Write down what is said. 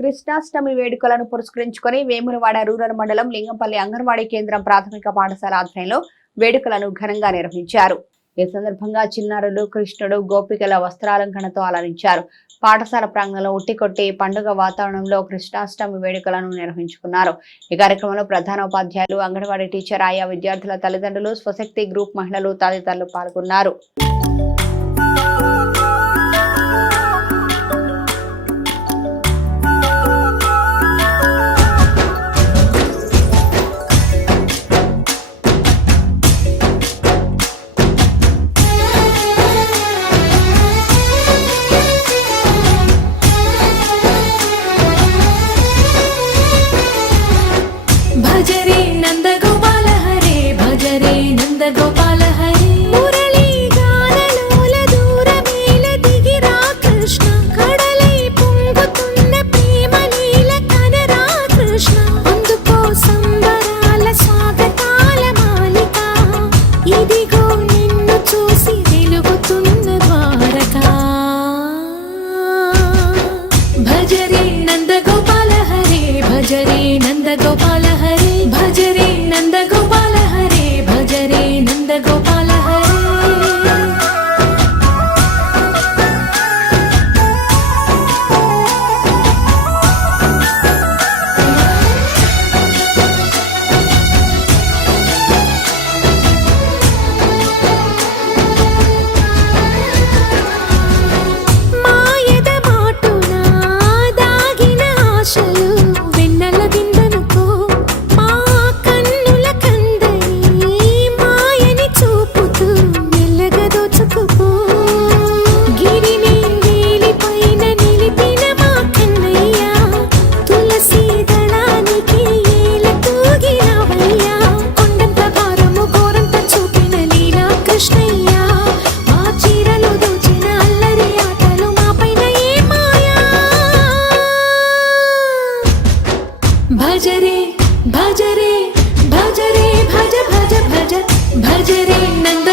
కృష్ణాష్టమి వేడుకలను పురస్కరించుకొని వేములవాడ రూరల్ మండలం లింగంపల్లి అంగన్వాడీ కేంద్రం ప్రాథమిక పాఠశాల ఆధ్వర్యంలో వేడుకలను ఘనంగా నిర్వహించారు. ఈ సందర్భంగా చిన్నారులు కృష్ణుడు గోపికల వస్త్రాలంకరణతో అలరించారు పాఠశాల ప్రాంగణంలో ఉట్టికొట్టి పండుగ వాతావరణంలో కృష్ణాష్టమి వేడుకలను నిర్వహించుకున్నారు. ఈ కార్యక్రమంలో ప్రధాన ఉపాధ్యాయులు అంగన్వాడీ టీచర్ ఆయా విద్యార్థుల తల్లిదండ్రులు స్వశక్తి గ్రూప్ మహిళలు తదితరులు పాల్గొన్నారు. జరే నందగోపాల భజరే నంగ